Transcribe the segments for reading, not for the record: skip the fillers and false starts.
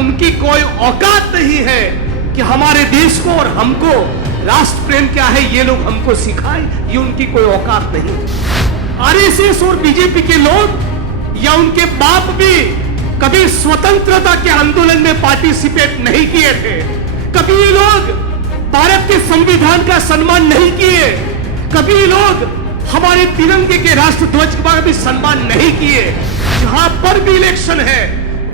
उनकी कोई औकात नहीं है कि हमारे देश को और हमको राष्ट्र प्रेम क्या है ये लोग हमको सिखाएं। ये उनकी कोई औकात नहीं। आरएसएस और बीजेपी के लोग या उनके बाप भी कभी स्वतंत्रता के आंदोलन में पार्टिसिपेट नहीं किए थे। कभी ये लोग भारत के संविधान का सम्मान नहीं किए। कभी ये लोग हमारे तिरंगे के राष्ट्रध्वज का भी सम्मान नहीं किए। जहां पर भी इलेक्शन है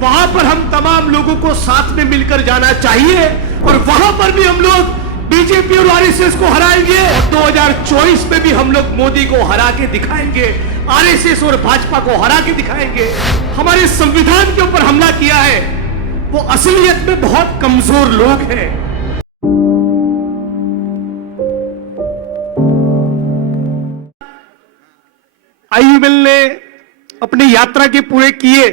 वहां पर हम तमाम लोगों को साथ में मिलकर जाना चाहिए और वहां पर भी हम लोग बीजेपी और आरएसएस को हराएंगे। और 2024 में भी हम लोग मोदी को हरा के दिखाएंगे, आरएसएस और भाजपा को हरा के दिखाएंगे। हमारे संविधान के ऊपर हमला किया है वो असलियत में बहुत कमजोर लोग हैं। आईयूएल ने अपनी यात्रा के पूरे किए,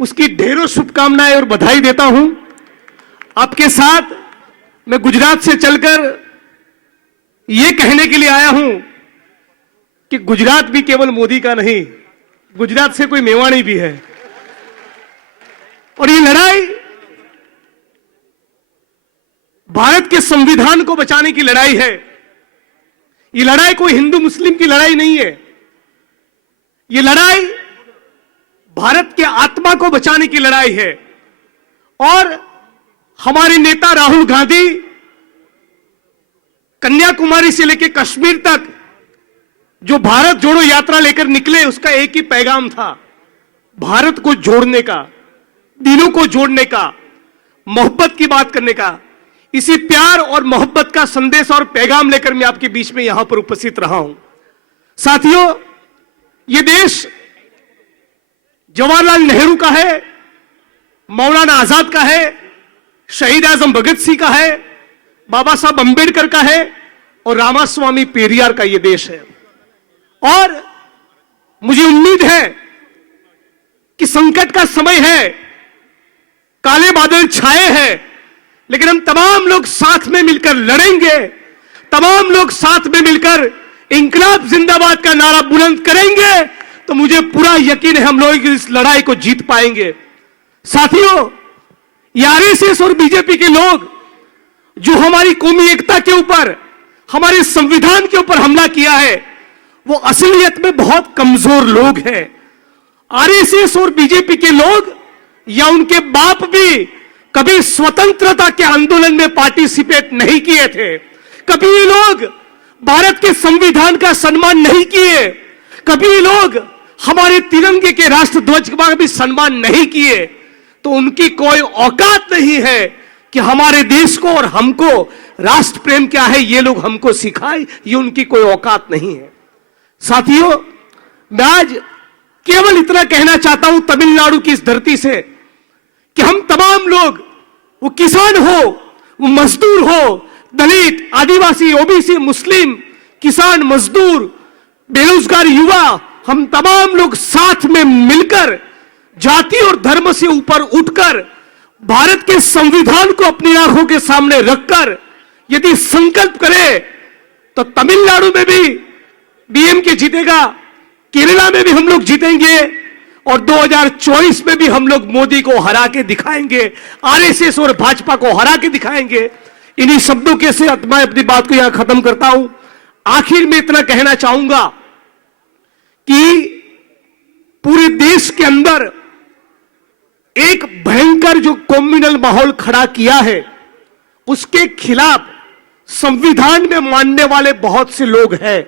उसकी ढेरों शुभकामनाएं और बधाई देता हूं। आपके साथ मैं गुजरात से चलकर यह कहने के लिए आया हूं कि गुजरात भी केवल मोदी का नहीं, गुजरात से कोई मेवाड़ी भी है। और ये लड़ाई भारत के संविधान को बचाने की लड़ाई है। ये लड़ाई कोई हिंदू मुस्लिम की लड़ाई नहीं है। ये लड़ाई भारत के आत्मा को बचाने की लड़ाई है। और हमारे नेता राहुल गांधी कन्याकुमारी से लेकर कश्मीर तक जो भारत जोड़ो यात्रा लेकर निकले, उसका एक ही पैगाम था, भारत को जोड़ने का, दिलों को जोड़ने का, मोहब्बत की बात करने का। इसी प्यार और मोहब्बत का संदेश और पैगाम लेकर मैं आपके बीच में यहां पर उपस्थित रहा हूं। साथियों, यह देश जवाहरलाल नेहरू का है, मौलाना आजाद का है, शहीद आजम भगत सिंह का है, बाबा साहब अंबेडकर का है और रामास्वामी पेरियार का यह देश है। और मुझे उम्मीद है कि संकट का समय है, काले बादल छाए हैं, लेकिन हम तमाम लोग साथ में मिलकर लड़ेंगे। तमाम लोग साथ में मिलकर इंकलाब जिंदाबाद का नारा बुलंद करेंगे तो मुझे पूरा यकीन है हम लोग इस लड़ाई को जीत पाएंगे। साथियों, आरएसएस और बीजेपी के लोग जो हमारी कौमी एकता के ऊपर, हमारे संविधान के ऊपर हमला किया है वो असलियत में बहुत कमजोर लोग हैं। आरएसएस और बीजेपी के लोग या उनके बाप भी कभी स्वतंत्रता के आंदोलन में पार्टिसिपेट नहीं किए थे। कभी ये लोग भारत के संविधान का सम्मान नहीं किए। कभी ये लोग हमारे तिरंगे के राष्ट्रध्वज का भी सम्मान नहीं किए। तो उनकी कोई औकात नहीं है कि हमारे देश को और हमको राष्ट्र प्रेम क्या है ये लोग हमको सिखाएं। ये उनकी कोई औकात नहीं है। साथियों, मैं आज केवल इतना कहना चाहता हूं तमिलनाडु की इस धरती से कि हम तमाम लोग, वो किसान हो, वो मजदूर हो, दलित, आदिवासी, ओबीसी, मुस्लिम, किसान, मजदूर, बेरोजगार युवा, हम तमाम लोग साथ में मिलकर जाति और धर्म से ऊपर उठकर भारत के संविधान को अपनी आंखों के सामने रखकर यदि संकल्प करें तो तमिलनाडु में भी डीएमके जीतेगा, केरला में भी हम लोग जीतेंगे और 2024 में भी हम लोग मोदी को हरा के दिखाएंगे, आरएसएस और भाजपा को हरा के दिखाएंगे। इन्हीं शब्दों के साथ मैं अपनी बात को यहां खत्म करता हूं। आखिर में इतना कहना चाहूंगा कि पूरे देश के अंदर एक भयंकर जो कम्युनल माहौल खड़ा किया है उसके खिलाफ संविधान में मानने वाले बहुत से लोग हैं,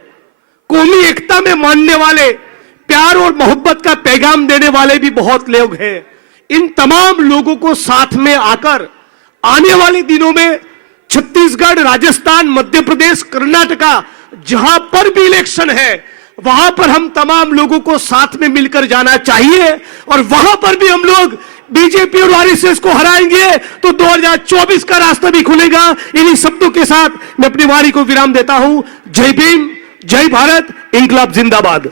कौमी एकता में मानने वाले, प्यार और मोहब्बत का पैगाम देने वाले भी बहुत लोग हैं। इन तमाम लोगों को साथ में आकर आने वाले दिनों में छत्तीसगढ़, राजस्थान, मध्य प्रदेश, कर्नाटका, जहां पर भी इलेक्शन है वहां पर हम तमाम लोगों को साथ में मिलकर जाना चाहिए और वहां पर भी हम लोग बीजेपी और आरएसएस को हराएंगे तो 2024 का रास्ता भी खुलेगा। इन्हीं शब्दों के साथ मैं अपनी वाणी को विराम देता हूं। जय भीम, जय भारत, इंकलाब जिंदाबाद।